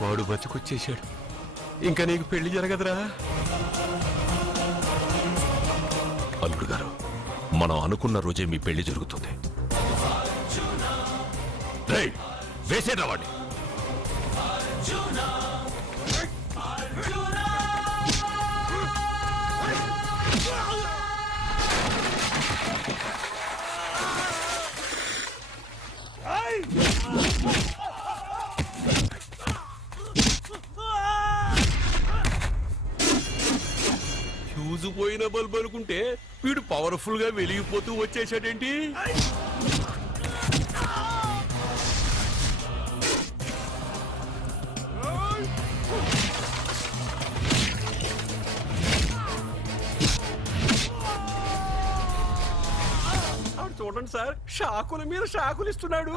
వాడు బతుకొచ్చేశాడు. ఇంకా నీకు పెళ్లి జరగదురా. అల్లుడు గారు, మనం అనుకున్న రోజే మీ పెళ్లి జరుగుతుంది. వేసేరా వాడిని. పోయిన బల్బు అనుకుంటే వీడు పవర్ఫుల్ గా వెలిగిపోతూ వచ్చేసాడేంటి? చూడండి సార్, షాకుల మీద షాకులు ఇస్తున్నాడు.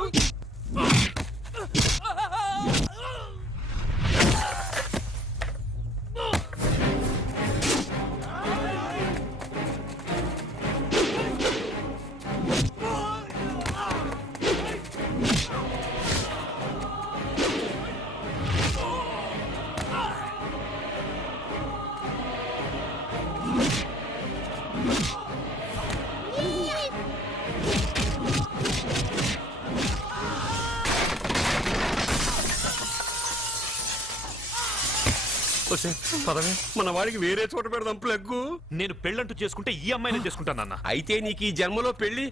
పదవే, మన వాడికి వేరే చోట పెడదాం ప్లగ్గు. నేను పెళ్ళంటూ చేసుకుంటే ఈ అమ్మాయిని చేసుకుంటానన్న. అయితే నీకు ఈ జన్మలో పెళ్లి.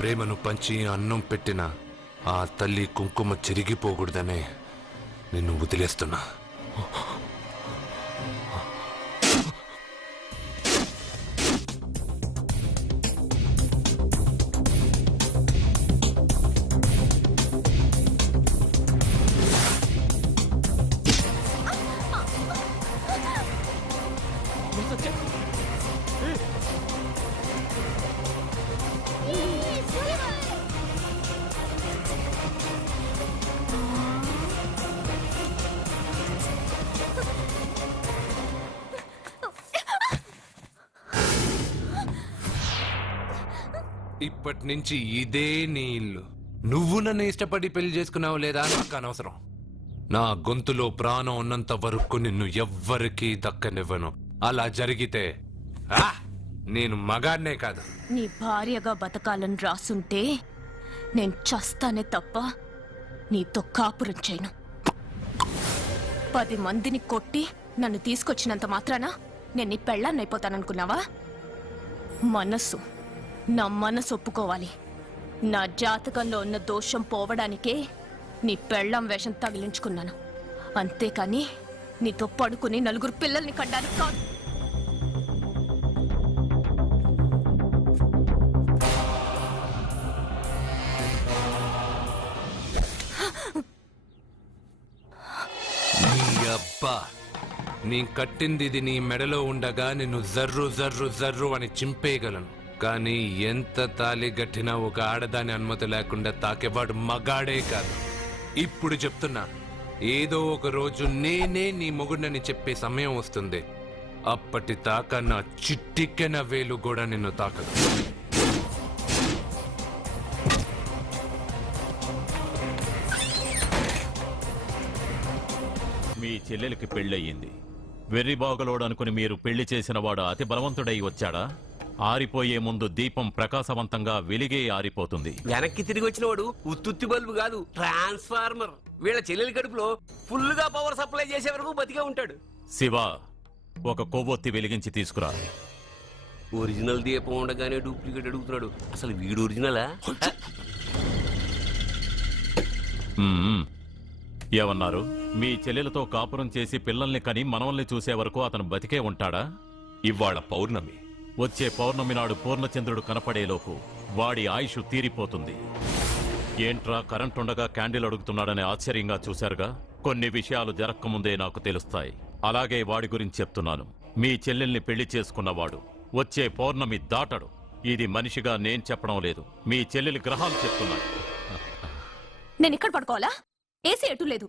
ప్రేమను పంచి అన్నం పెట్టిన ఆ తల్లి కుంకుమ చెరిగిపోకూడదనే నిన్ను వదిలేస్తున్నా. ఇప్పటి నుంచి ఇదే నీ ఇల్లు. నువ్వు నన్ను ఇష్టపడి పెళ్లి చేసుకున్నావు లేదా నాకు అనవసరం. నా గొంతులో ప్రాణం ఉన్నంత వరకు నిన్ను ఎవ్వరికీ దక్కనివ్వను. అలా జరిగితే నేను మగాడినే కాదు, నీ భార్యగా బతకాలని రాసుంటే నేను చస్తానే తప్ప నీతో కాపురం చేయను. 10 మందిని కొట్టి నన్ను తీసుకొచ్చినంత మాత్రాన నేను నీ పెళ్ళాన్నైపోతాననుకున్నావా? నా మనసు ఒప్పుకోవాలి. నా జాతకంలో ఉన్న దోషం పోవడానికే నీ పెళ్ళాం వేషం తగిలించుకున్నాను. అంతేకాని నీతో పడుకుని 4 పిల్లల్ని కడ్డానికి కాదు. నీ కట్టింది ఇది నీ మెడలో ఉండగా నిన్ను జర్రు జర్రు జర్రు అని చింపేయగలను. కానీ ఎంత తాలి గట్టినా ఒక ఆడదాని అనుమతి లేకుండా తాకేవాడు మగాడే కాదు. ఇప్పుడు చెప్తున్నా, ఏదో ఒక రోజు నేనే నీ మొగుడని చెప్పే సమయం వస్తుంది. అప్పటి దాకా నా చిట్టికెన వేలు కూడా నిన్ను తాకదు. మీ చెల్లెలికి పెళ్ళయింది. వెర్రిబాగులోడు అనుకుని మీరు పెళ్లి చేసిన వాడు అతి బలవంతుడై వచ్చాడా? ఆరిపోయే ముందు దీపం ప్రకాశవంతంగా వెలిగే ఆరిపోతుంది. వెనక్కి తిరిగి వచ్చిన వాడు ఉత్తుత్తి బల్బు కాదు, ట్రాన్స్ఫార్మర్. వీళ్ళ చెల్లెలి కడుపులో ఫుల్ గా పవర్ సప్లై చేసే వరకు బతికే ఉంటాడు. శివ, ఒక కొవ్వొత్తి వెలిగించి తీసుకురా. ఒరిజినల్ దీపం ఉండగానే డూప్లికేట్ అడుగుతున్నాడు. అసలు వీడు ఒరిజినలా? ఏమన్నారు? మీ చెల్లెలతో కాపురం చేసి పిల్లల్ని కని మనవల్ని చూసే వరకు అతను బతికే ఉంటాడా? ఇవాళ పౌర్ణమి. వచ్చే పౌర్ణమి నాడు పూర్ణచంద్రుడు కనపడేలోపు వాడి ఆయుష్ తీరిపోతుంది. ఏంట్రా కరెంటుండగా క్యాండిల్ అడుగుతున్నాడని ఆశ్చర్యంగా చూశారుగా? కొన్ని విషయాలు జరక్కముందే నాకు తెలుస్తాయి. అలాగే వాడి గురించి చెప్తున్నాను. మీ చెల్లెల్ని పెళ్లి చేసుకున్నవాడు వచ్చే పౌర్ణమి దాటడు. ఇది మనిషిగా నేను చెప్పడం లేదు, మీ చెల్లెలి గ్రహాలు చెప్తున్నాయి. నేను ఇక్కడ పడుకోవాలా? ఏసీ ఎటు లేదు.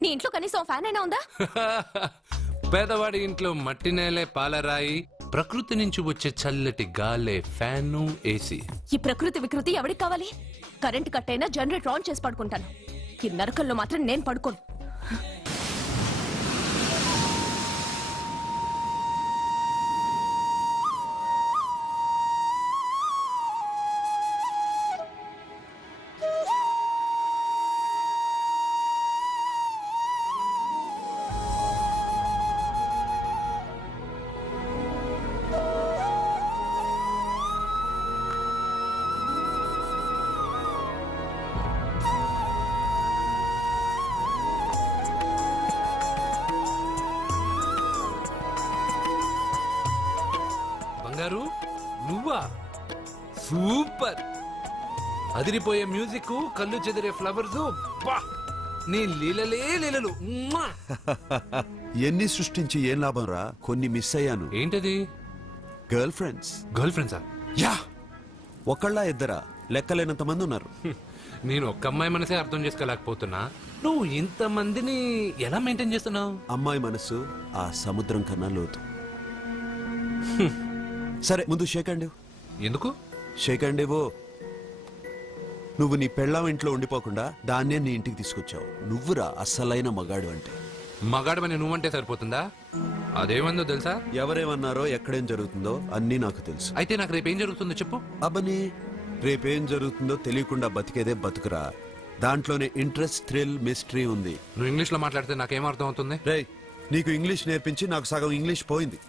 నీ ఇంట్లో కనీసం ఫ్యాన్ అయినా ఉందా? పేదవాడి ఇంట్లో మట్టి నేలే పాలరాయి, ప్రకృతి నుంచి వచ్చే చల్లటి గాలే ఫ్యాను, ఏసీ. ఈ ప్రకృతి వికృతి ఎవరికి కావాలి? కరెంట్ కట్ అయినా జనరేటర్ ఆన్ చేసి పడుకుంటాను. ఈ నరకల్లో మాత్రం నేను పడుకోను. బంగారు, నువ్వా? సూపర్! అదిరిపోయే మ్యూజిక్, కళ్ళు చెదిరే ఫ్లవర్స్, నీ లీలలే లీలలు. మ్మా! ఎన్ని సృష్టించి ఏం లాభం రా? కొన్ని మిస్ అయ్యాను. ఏంటది? Girl friends. గర్ల్ ఫ్రెండ్సా? యా! ఒకళ్ళ ఇద్దరా? లెక్కలేనంత మంది ఉన్నారు. నేను ఒక్క అమ్మాయి మనసే అర్థం చేసుకోలేకపోతున్నా. నువ్వు ఇంతమందిని ఎలా మెయింటైన్ చేస్తున్నావు? అమ్మాయి మనసు ఆ సముద్రం కన్నా లోతు. సరే, ముందు షేక్ హ్యాండ్ ఇవ్వు. ఎందుకు? షేక్ హ్యాండ్ ఇవ్వు. నువ్వు నీ పెళ్ళాం ఇంట్లో ఉండిపోకుండా దాన్నే నీ ఇంటికి తీసుకొచ్చావు. నువ్వురా అస్సలైన మగాడు అంటే. మగాడమని నువ్వంటే సరిపోతుందా? అదేమందో తెలుసా? ఎవరేమన్నారో ఎక్కడేం జరుగుతుందో అన్నీ నాకు తెలుసు. అయితే నాకు రేపు ఏం జరుగుతుందో చెప్పు. అబ్బని, రేపేం జరుగుతుందో తెలియకుండా బతికేదే బతుకురా. దాంట్లోనే ఇంట్రెస్ట్, థ్రిల్, మిస్టరీ ఉంది. నువ్వు ఇంగ్లీష్ లో మాట్లాడితే నాకేం అర్థం అవుతుంది? రేయ్, నీకు ఇంగ్లీష్ నేర్పించి నాకు సగం ఇంగ్లీష్ పోయింది.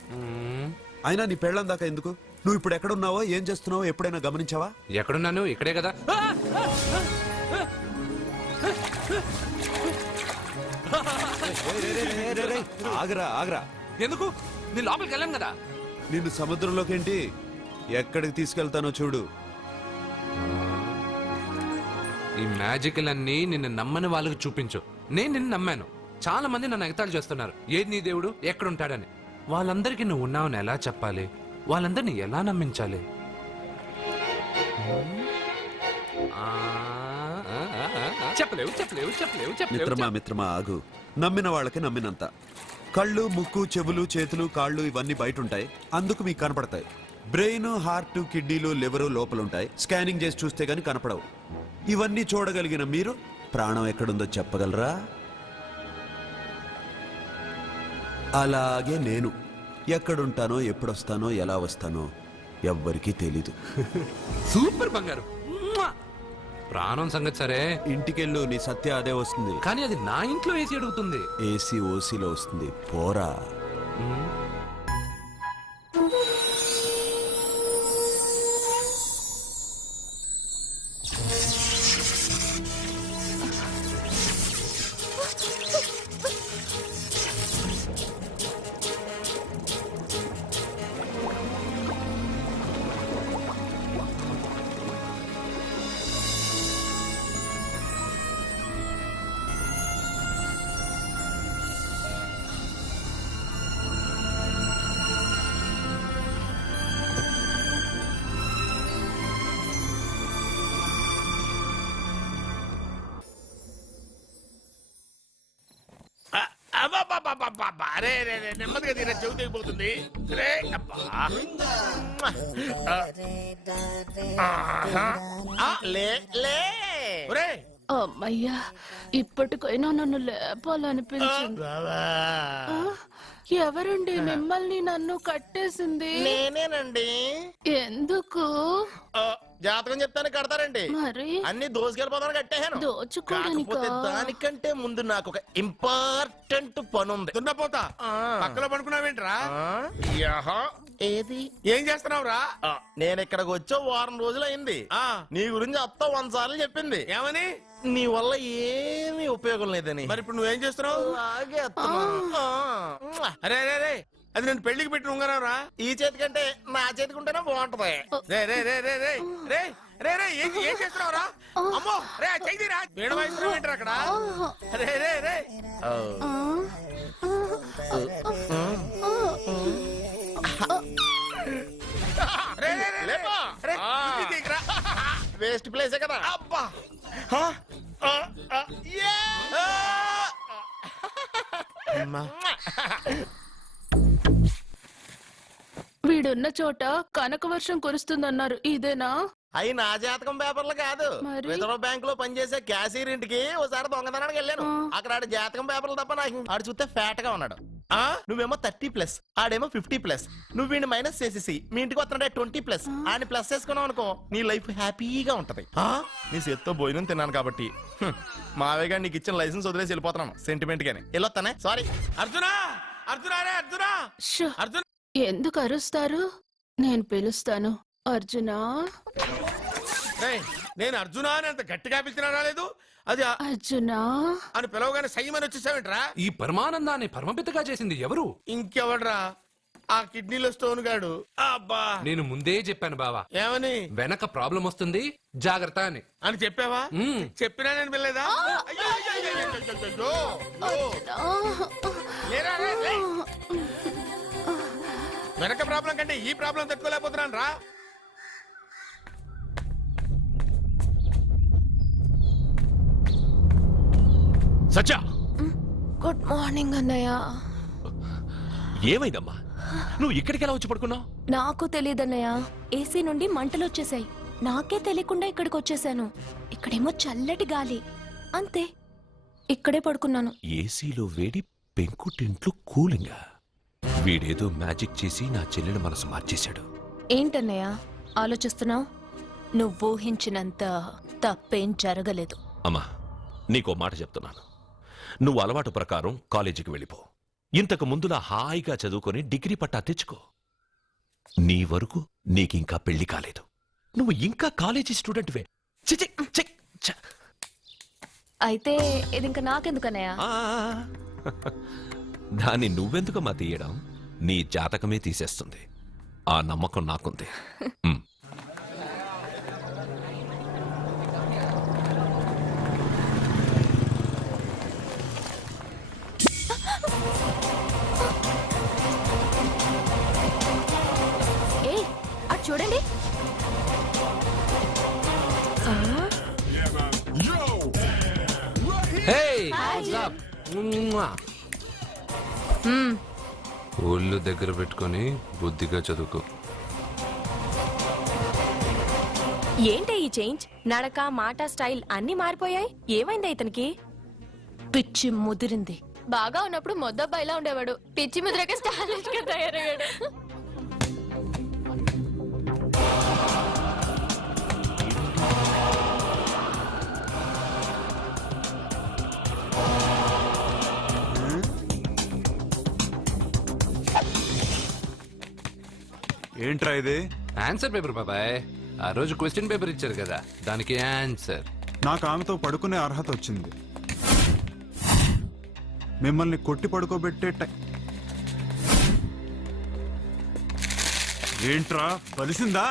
అయినా నీ పెళ్ళం దాకా ఎందుకు? నువ్వు ఇప్పుడు ఎక్కడున్నావో, ఏం చేస్తున్నావో ఎప్పుడైనా గమనించావా? ఎక్కడున్నాను? ఇక్కడే కదా. ఆగరా ఆగరా. ఎందుకు? నీ లోపలికి వెళ్ళాను కదా. నిన్ను సముద్రంలోకేంటి, ఎక్కడికి తీసుకెళ్తానో చూడు. ఈ మ్యాజికల్ అన్ని నిన్ను నమ్మని వాళ్ళకి చూపించు. నేను నిన్ను నమ్మాను. చాలా మంది నన్ను ఎగతాళి చేస్తున్నారు. ఏది నీ దేవుడు, ఎక్కడుంటాడని. వాళ్ళందరికీ నువ్వు ఉన్నావని ఎలా చెప్పాలి? వాళ్ళందరినీ ఎలా నమ్మించాలి? చెప్పలేవు చెప్పలేవు చెప్పలేవు మిత్రమా మిత్రమా ఆగు. నమ్మిన వాళ్ళకి నమ్మినంత. కళ్ళు, ముక్కు, చెవులు, చేతులు, కాళ్ళు ఇవన్నీ బయట ఉంటాయి, అందుకు మీకు కనపడతాయి. బ్రెయిన్, హార్ట్, కిడ్నీలు, లివరు లోపలుంటాయి. స్కానింగ్ చేసి చూస్తే గానీ కనపడవు. ఇవన్నీ చూడగలిగిన మీరు ప్రాణం ఎక్కడుందో చెప్పగలరా? అలాగే నేను ఎక్కడుంటానో, ఎప్పుడొస్తానో, ఎలా వస్తానో ఎవ్వరికీ తెలీదు. సూపర్ బంగారు. ప్రాణం సంగతి సరే, ఇంటికెళ్ళు, నీ సత్య అదే వస్తుంది. కానీ అది నా ఇంట్లో ఏసీ అడుగుతుంది. ఏసీ ఓసీలో వస్తుంది, పోరా. అబ్బా, రే రే రే, నెమ్మదిగా తీరా, చెవి తెగిపోతుంది. రే అబ్బా. లే లే ఒరే అమ్మయ్యా ఇప్పటికైనా నన్ను లేపాలనిపించింది. బావా. ఆ, ఎవరండి మిమ్మల్ని నన్ను కట్టేసింది? నేనేనండి. ఎందుకు? జాతకం చెప్తాను కడతారండి. మరి అన్ని దోసుకెళ్ళిపోతాను కట్టేహాను. దోచుకోవడానికా? కాకపోతే దానికంటే ముందు నాకు ఒక ఇంపార్టెంట్ పని ఉంది. దున్నపోతా ఆ. పక్కలో పడుకున్నావేంట్రా? యహా. ఏది? ఏం చేస్తున్నావురా? నేను ఇక్కడికి వచ్చో వారం రోజులు అయింది. ఆ. నీ గురించి అత్త 100 సార్లు చెప్పింది. ఏమని? నీ వల్ల ఏమీ ఉపయోగం లేదని. మరి ఇప్పుడు నువ్వేం చేస్తున్నావు? అలాగే అత్తమా. ఆ. అరే రే రే, అది నేను పెళ్లికి పెట్టిన ఉంగరం రా. ఈ చేతి కంటే నా చేతికి ఉంటేనే బాగుంటది. రే రే రే రే రే రే రే రే ఏం చేస్తున్నావురా? అమ్మో రే చెయ్యిరా. వీణ వాయిస్తున్నావు ఏంట్రా అక్కడ? రే రే రే రే రే రే లేపా. రే, ఇది తీయకురా. వేస్ట్ ప్లేసే కదా. అబ్బా యే! అమ్మా. వీడున్న చోట కనక వర్షం కురుస్తుందన్నారు, ఇదేనా? అయి నా జాతకం పేపర్లు కాదు. మరి? రిజర్వ్ బ్యాంక్ లో పనిచేసే క్యాషియర్ ఇంటికి ఒకసారి దొంగతనానికి వెళ్ళాను. అక్కడ ఆడి జాతకం పేపర్లు తప్ప నాకు ఆడు చూస్తే ఫ్యాట్ గా ఉన్నాడు. నువ్వేమో 30+, ఆడేమో 50+. నువ్వు వీడిని మైనస్ చేసేసి మీ ఇంటికి వస్తున్నాడే 20+. ఆయన ప్లస్ చేసుకున్నావు అనుకో, నీ లైఫ్ హ్యాపీగా ఉంటది. నీ చేత్తో భోజనం తిన్నాను కాబట్టి మావేగా నీకు ఇచ్చిన లైసెన్స్ వదిలేసి వెళ్ళిపోతున్నాను సెంటిమెంట్ గానే. వెళ్ళొస్తానే. సారీ. అర్జునా అర్జునా రే అర్జునా షో, అర్జున్ ఎందుకు అరుస్తారు? నేను పిలుస్తాను. అర్జునా, రేయ్, నేను అర్జునా అని అంత గట్టిగా పిలిచినా రాలేదు. అది అర్జునా అని పిలవగానే సైమని వచ్చేసావేంట్రా? ఈ పరమానందాన్ని పరమపితగా చేసింది ఎవరు? ఇంకెవడ్రా? ఆ కిడ్నీలో స్టోన్ గాడు. అబ్బా, నేను ముందే చెప్పాను బావా, ఏమని వెనక ప్రాబ్లం వస్తుంది, జాగ్రత్త అని. అని చెప్పావా? మ్మ్. చెప్పినా నేను వెళ్ళలేదా? అయ్యో, అయ్యో, అయ్యో, అయ్యో, అయ్యో, అయ్యో. లేరా, రే, లే. వెనక ప్రాబ్లం కంటే ఈ ప్రాబ్లం తట్టుకోలేకపోతున్నాను రా. సత్య, గుడ్ మార్నింగ్ అన్నయ్య. ఏమైందమ్మా? నువ్వు ఇక్కడికి ఎలా వచ్చి పడుకున్నావు? నాకు తెలియదన్నయ్య, ఏసీ నుండి మంటలు వచ్చేసాయి. నాకే తెలియకుండా ఇక్కడికి వచ్చేసాను. ఇక్కడేమో చల్లటి గాలి, అంతే. ఇక్కడే పడుకున్నాను. ఏసీలో వేడి, పెంకుటింట్లో కూలింగా. వీడేదో మ్యాజిక్ చేసి నా చెల్లెల మనసు మార్చేశాడు. ఏంటన్నయ్య ఆలోచిస్తున్నావు? నువ్వు ఊహించినంత తప్పేం జరగలేదు. అమ్మా, నీకో మాట చెప్తున్నాను. నువ్వు అలవాటు ప్రకారం కాలేజీకి వెళ్ళిపో. ఇంతకు ముందులా హాయిగా చదువుకొని డిగ్రీ పట్టా తెచ్చుకో. నీ వరకు నీకింకా పెళ్లి కాలేదు. నువ్వు ఇంకా కాలేజీ స్టూడెంట్వే. చి, చి, చి, ఛ. అయితే ఇది ఇంకా నాకెందుకన్నయ్య? ఆ, దాన్ని నువ్వెందుకమ్మా తీయడం? నీ జాతకమే తీసేస్తుంది. ఆ నమ్మకం నాకుంది. ఉమ్. ఏ అటు చూడండి. Hey, what's up? Mwah. ఒళ్ళు దగ్గర పెట్టుకొని బుద్ధిగా చదువుకో. ఏంటే ఈ చేంజ్? నడక, మాట, స్టైల్ అన్ని మారిపోయాయి. ఏమైంది ఇతనికి? పిచ్చి ముదిరింది. బాగా ఉన్నప్పుడు మొద్దబ్బాయిలా ఉండేవాడు. పిచ్చి ముద్రకే స్టైలిష్ గా తయారయ్యాడు. ఏంట్రా ఇది? ఆన్సర్ పేపర్ బాబాయ్. ఆ రోజు క్వశ్చన్ పేపర్ ఇచ్చారు కదా, దానికి ఆన్సర్. నాకు ఆమెతో పడుకునే అర్హత వచ్చింది. మిమ్మల్ని కొట్టి పడుకోబెట్టే ఏంట్రా బలిసిందా?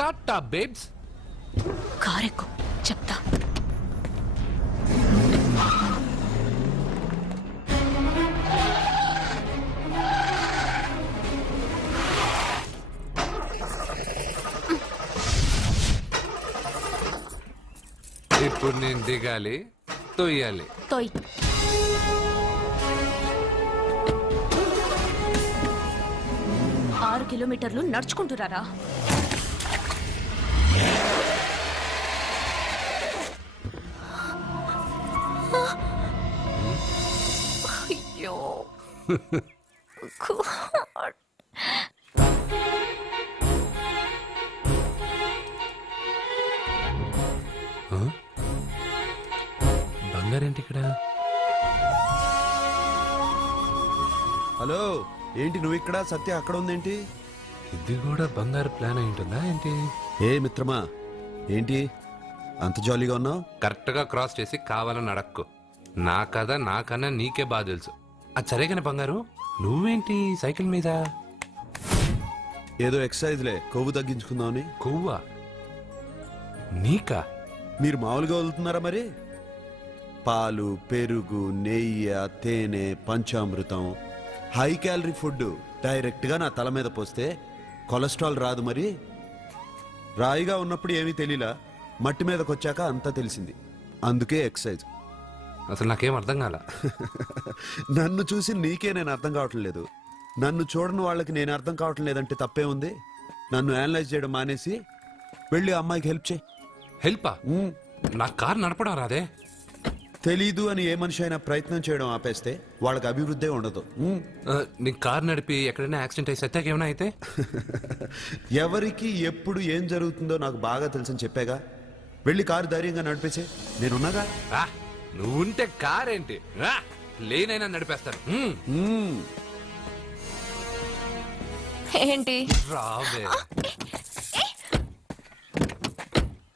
టాటా బేబ్స్. కారెక్కు చెప్తా. ఇప్పుడు నేను దిగాలి, తొయ్యాలి. తోయ్. ఆరు కిలోమీటర్లు నడుచుకుంటురారా? అయ్యో God. బంగారేంటి ఇక్కడ? హలో, ఏంటి నువ్వు ఇక్కడ, సత్య అక్కడ ఉందేంటి? ఇది కూడా బంగారు ప్లాన్ అయి ఉంటుందా ఏంటి? ఏ మిత్రమా, ఏంటి అంత జాలీగా ఉన్నావు? కరెక్ట్ గా క్రాస్ చేసి కావాలని అడక్కు. నా కథ నాకన్నా నీకే బాగా తెలుసు. అది సరేగానే బంగారు, నువ్వేంటి సైకిల్ మీద? ఏదో ఎక్సర్సైజ్లే, కొవ్వు తగ్గించుకుందామని. కొవ్వా? నీకా? మీరు మామూలుగా వదులుతున్నారా మరి? పాలు, పెరుగు, నెయ్యి, తేనె, panchamrutham, high calorie food direct గా నా తల మీద పోస్తే కొలెస్ట్రాల్ రాదు మరి. రాయిగా ఉన్నప్పుడు ఏమీ తెలియలా, మట్టి మీదకి వచ్చాక అంతా తెలిసింది. అందుకే ఎక్సర్సైజ్. అసలు నాకేం అర్థం కాల. నన్ను చూసి నీకే నేను అర్థం కావటం లేదు, నన్ను చూడని వాళ్ళకి నేను అర్థం కావటం లేదంటే తప్పే ఉంది. నన్ను అనలైజ్ చేయడం మానేసి వెళ్ళి అమ్మాయికి హెల్ప్ చేయి. హెల్పా? నా కార్ నడపడం రాదే. తెలీదు అని ఏ మనిషి అయినా ప్రయత్నం చేయడం ఆపేస్తే వాళ్ళకి అభివృద్ధి ఉండదు. నీ కార్ నడిపి ఎక్కడైనా యాక్సిడెంట్ అయి సత్యాకి ఏమైనా అయితే? ఎవరికి ఎప్పుడు ఏం జరుగుతుందో నాకు బాగా తెలుసని చెప్పాగా. వెళ్ళి కారు ధైర్యంగా నడిపేసే, నేనున్నాగా. నువ్వుంటే కార్ ఏంటి, లేనైనా నడిపేస్తాను. ఏంటి రావే.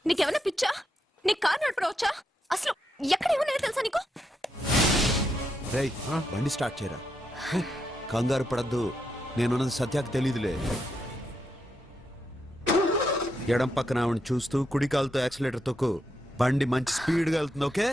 నీకేమైనా పిచ్చా? నీ కారు నడపడవచ్చా? అసలు ఎక్కడ ఏమన్నా తెలుసా నీకు? రేయ్, బండి స్టార్ట్ చేయరా. కంగారు పడద్దు, నేనున్నది సత్యాకి తెలీదులే. ఎడం పక్కన ఆవిడ చూస్తూ కుడి కాలుతో యాక్సిలేటర్ తొక్కు. బండి మంచి స్పీడ్గా వెళ్తుంది. ఓకే?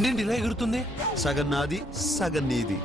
బండి ఏంటి ఇలా ఎగురుతుంది? సగం నాది సగం నీది.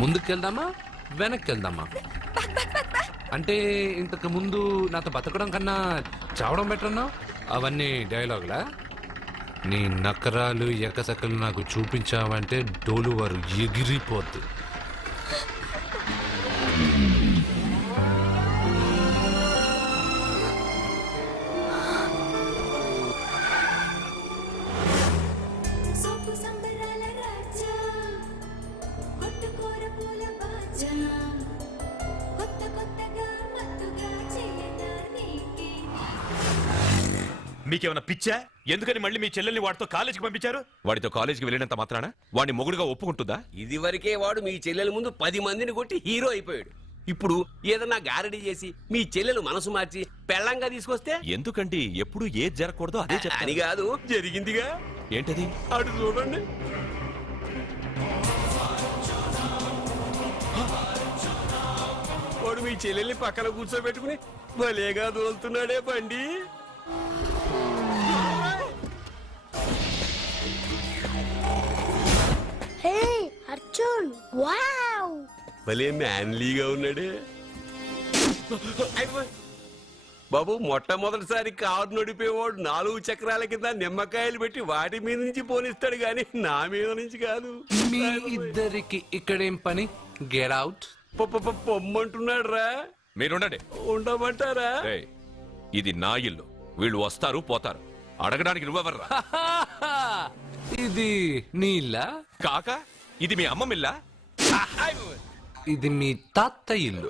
ముందుకెళ్దామా వెనక్కి వెళ్దామా? అంటే ఇంతకు ముందు నాతో బతకడం కన్నా చావడం బెటర్ అన్నావు. అవన్నీ డైలాగులా? నీ నకరాలు ఎకసకలు నాకు చూపించావంటే డోలు వారు ఎగిరిపోద్ది. మీకేమైనా పిచ్చా? ఎందుకని మళ్ళీ మీ చెల్లెల్ని వాడితో కాలేజీకి పంపించారు? వాడితో కాలేజీకి వెళ్ళినంత మాత్రాన వాడిని మొగుడుగా ఒప్పుకుంటుందా? ఇది వరకే వాడు మీ చెల్లెల ముందు 10 మందిని కొట్టి హీరో అయిపోయాడు. ఇప్పుడు ఏదన్నా గారడీ చేసి మీ చెల్లెలు మనసు మార్చి పెళ్ళంగా తీసుకొస్తే ఎందుకండి ఎప్పుడు ఏది జరగకూడదో అదే అని చెప్తాను. కాదు, జరిగిందిగా. ఏంటది? అటు చూడండి. వాడు మీ చెల్లెల్ని పక్కన కూర్చోబెట్టుకుని భలేగా దోలుతున్నాడే బండి. అర్జున్ వావ్ భలే మ్యాన్లీగా ఉన్నాడే. బాబు, మొట్టమొదటిసారి కారు నడిపేవాడు 4 చక్రాల కింద నిమ్మకాయలు పెట్టి వాటి మీద నుంచి పోనిస్తాడు గాని నా మీద నుంచి కాదు. మీ ఇద్దరికి ఇక్కడేం పని? Get out. పొమ్మంటున్నాడు రా. మీరుండండి. ఉండమంటారా? ఏయ్, ఇది నా ఇల్లు. వీళ్ళు వస్తారు పోతారు. అడగడానికి నువ్వెవర్రా? ఇది నీళ్ళ కాక ఇది మీ అమ్మ మిల్లా? ఇది మీ తాత ఇల్లు.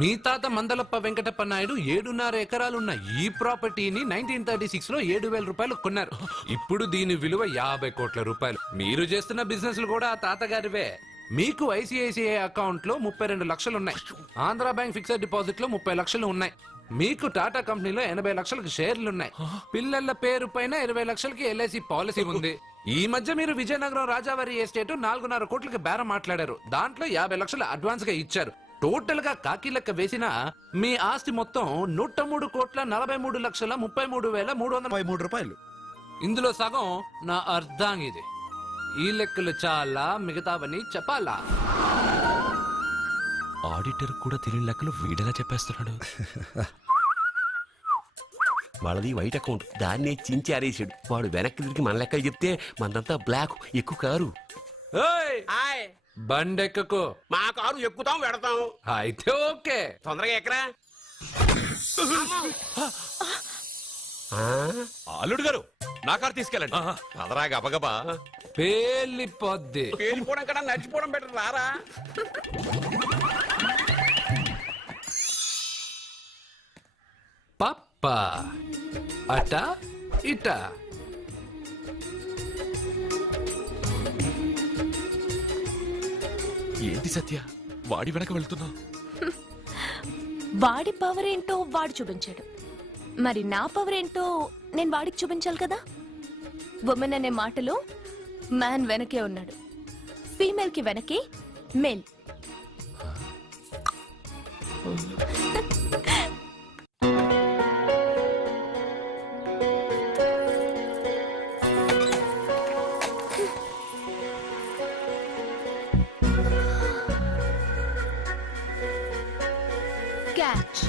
మీ తాత మందలప్ప వెంకటప్ప నాయుడు 7.5 ఎకరాలున్న ఈ ప్రాపర్టీని 1936 లో 7,000 రూపాయలు కొన్నారు. ఇప్పుడు దీని విలువ 50 కోట్ల రూపాయలు. మీరు చేస్తున్న బిజినెస్ కూడా ఆ తాతగారివే. మీకు ఐసిఐసిఐ అకౌంట్ లో 32 లక్షలు ఉన్నాయి. ఆంధ్రా బ్యాంక్ ఫిక్స్డ్ డిపాజిట్ లో 30 లక్షలు ఉన్నాయి. మీకు టాటా కంపెనీలో 80 లక్షలకు షేర్లున్నాయి. పిల్లల పేరు పైన 20 లక్షలకి ఎల్ఐసి పాలసీ ఉంది. ఈ మధ్య మీరు విజయనగరం రాజావారి ఎస్టేట్ 4.5 కోట్లకి బేరం మాట్లాడారు. దాంట్లో 50 లక్షలు అడ్వాన్స్ గా ఇచ్చారు. టోటల్ గా కాకి లెక్క వేసిన మీ ఆస్తి మొత్తం 103,43,33,333 రూపాయలు. ఇందులో సగం నా అర్ధాంగిది. ఈ లెక్కలు చాలా, మిగతావని చెప్పాలా? ఆడిటర్ కూడా తెలియని లెక్కలు వీడేలా చెప్పేస్తున్నాడు. వాళ్ళది వైట్ అకౌంట్, దాన్నే చించి ఆరేసాడు. వాడు వెనక్కి తిరిగి మన లెక్కలు చెప్తే మనదంతా బ్లాక్. ఎక్కువ కారు. బండెక్కకు. మా కారు ఎక్కుతాం పెడతాం. అయితే ఓకే, తొందరగా ఎక్కరా. అల్లుడు గారు, నా కారు తీసుకెళ్ళండి. అదరా గబగబా. పేలిపోద్ది. పేలిపోవడం కన్నా నడిచిపోవడం బెటర్. రారా. పప్ప అట ఇట. ఏంటి సత్య, వాడి వెనక వెళ్తున్నా? వాడి పవర్ ఏంటో వాడు చూపించాడు. మరి నా పవర్ ఏంటో నేను వాడికి చూపించాలి కదా. ఉమెన్ అనే మాటలో మ్యాన్ వెనకే ఉన్నాడు. ఫీమేల్ కి వెనకే మేల్. Catch.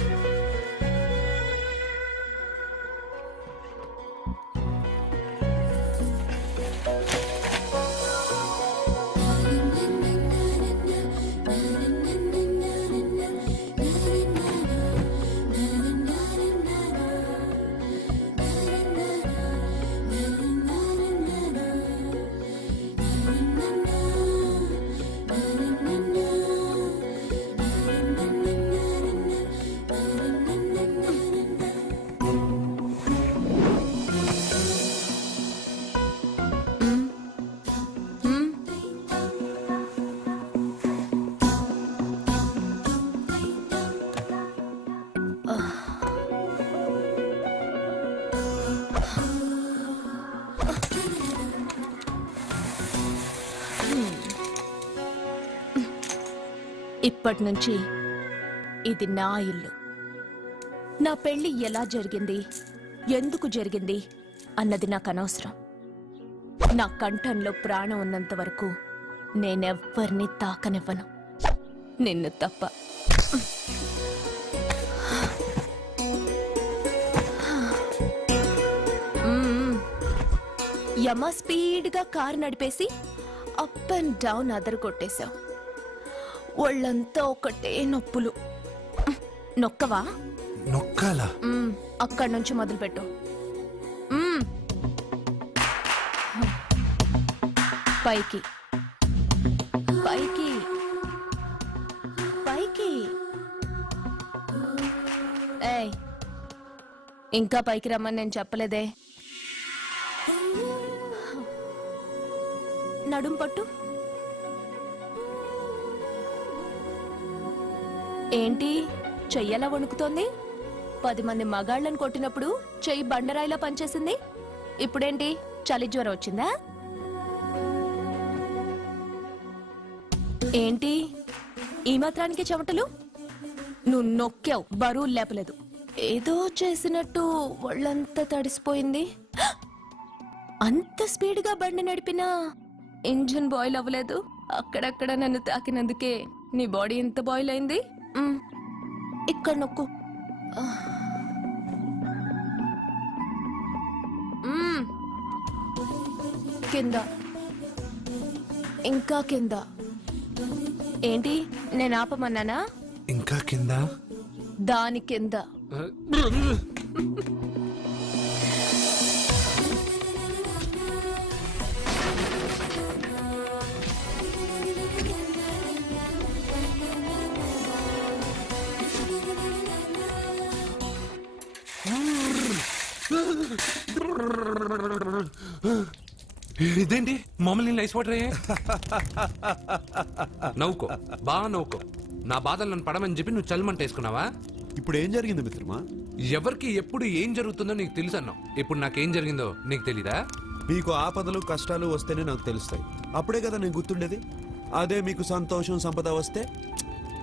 ఇప్పటి నుంచి ఇది నా ఇల్లు. నా పెళ్లి ఎలా జరిగింది, ఎందుకు జరిగింది అన్నది నాకు అనవసరం. నా కంఠంలో ప్రాణం ఉన్నంత వరకు నేనెవ్వరిని తాకనివ్వను, నిన్ను తప్ప. యమ స్పీడ్గా కారు నడిపేసి అప్ అండ్ డౌన్ అదరు కొట్టేశావు. ఒళ్ళంతా ఒకటే నొప్పులు. నొక్కవా? నొక్కాలా? అక్కడి నుంచి మొదలుపెట్టు. పైకి పైకి పైకి. ఏయ్, ఇంకా పైకి రమ్మని నేను చెప్పలేదే. నడుం పట్టు. ఏంటి చెయ్యలా వణుకుతోంది? 10 మంది మగాళ్ళని కొట్టినప్పుడు చెయ్యి బండరాయిలా పనిచేసింది. ఇప్పుడేంటి చలి జ్వరం వచ్చిందా? ఏంటి ఈ మాత్రానికి చెమటలు? నువ్వు నొక్కావు, బరువు లేపలేదు. ఏదో చేసినట్టు ఒళ్ళంతా తడిసిపోయింది. అంత స్పీడ్గా బండి నడిపినా ఇంజిన్ బాయిల్ అవ్వలేదు. అక్కడక్కడ నన్ను తాకినందుకే నీ బాడీ ఎంత బాయిల్ అయింది. ఇక్కడ నొక్కు. కింద, ఇంకా కింద. ఏంటి నేను ఆపమన్నానా? ఇంకా కింద? దాని కింద. ఇదేంటి మమ్మల్ని ఐస్ వాటర్ అయ్యే? నవ్వుకో, బాగా నవ్వుకో. నా బాధలు నన్ను పడమని చెప్పి నువ్వు చల్మంట వేసుకున్నావా? ఇప్పుడు ఏం జరిగింది మిత్రమా? ఎవరికి ఎప్పుడు ఏం జరుగుతుందో నీకు తెలుసు అన్నావు. ఇప్పుడు నాకేం జరిగిందో నీకు తెలీదా? మీకు ఆపదలు కష్టాలు వస్తేనే నాకు తెలుస్తాయి. అప్పుడే కదా నేను గుర్తుండేది. అదే మీకు సంతోషం సంపద వస్తే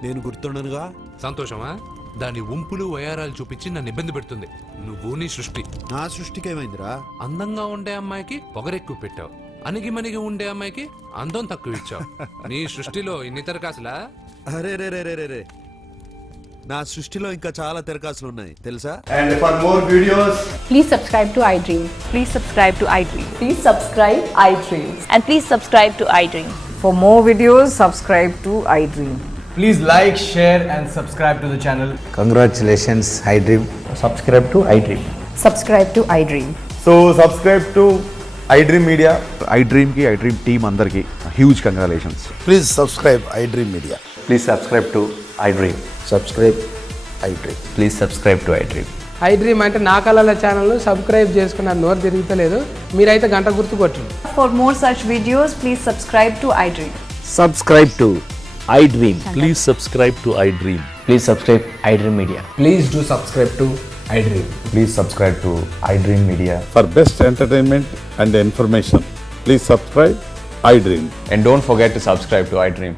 నేను గుర్తుండనుగా. సంతోషమా? దాని ఉంపులు వయారాలు చూపించి నన్ను ఇబ్బంది పెడుతుంది. నువ్వు నీ సృష్టి. నా సృష్టికి ఏమైందిరా? అందంగా ఉండే అమ్మాయికి పొగరెక్కువ పెట్టావు, అణిగిమణిగి ఉండే అమ్మాయికి అందం తక్కువ ఇచ్చావు. నీ సృష్టిలో ఇన్ని తరకాసులా? అరే రే రే రే రే, నా సృష్టిలో ఇంకా చాలా తెరకాసులు ఉన్నాయి తెలుసా? And for more videos, Please subscribe to iDream. Please subscribe to iDream. Please subscribe iDream. And please subscribe to iDream. For more videos, subscribe to iDream. please like, share and subscribe to the channel. Congratulations, iDream. Subscribe to iDream. Subscribe to iDream. So subscribe to iDream Media. iDream కి iDream team అందరికి huge congratulations. Please subscribe iDream Media. Please subscribe to iDream. Subscribe iDream. Please subscribe to iDream. iDream అంటే నా కళల channel subscribe చేసుకున్న నోరు తిరుగుతలేదు. మీరైతే గంట గుర్తు కొట్టండి. For more such videos, please subscribe to iDream. Subscribe to iDream. Please subscribe to iDream. Please subscribe iDream Media. Please do subscribe to iDream. Please subscribe to iDream Media. For best entertainment and information please subscribe iDream. And don't forget to subscribe to iDream.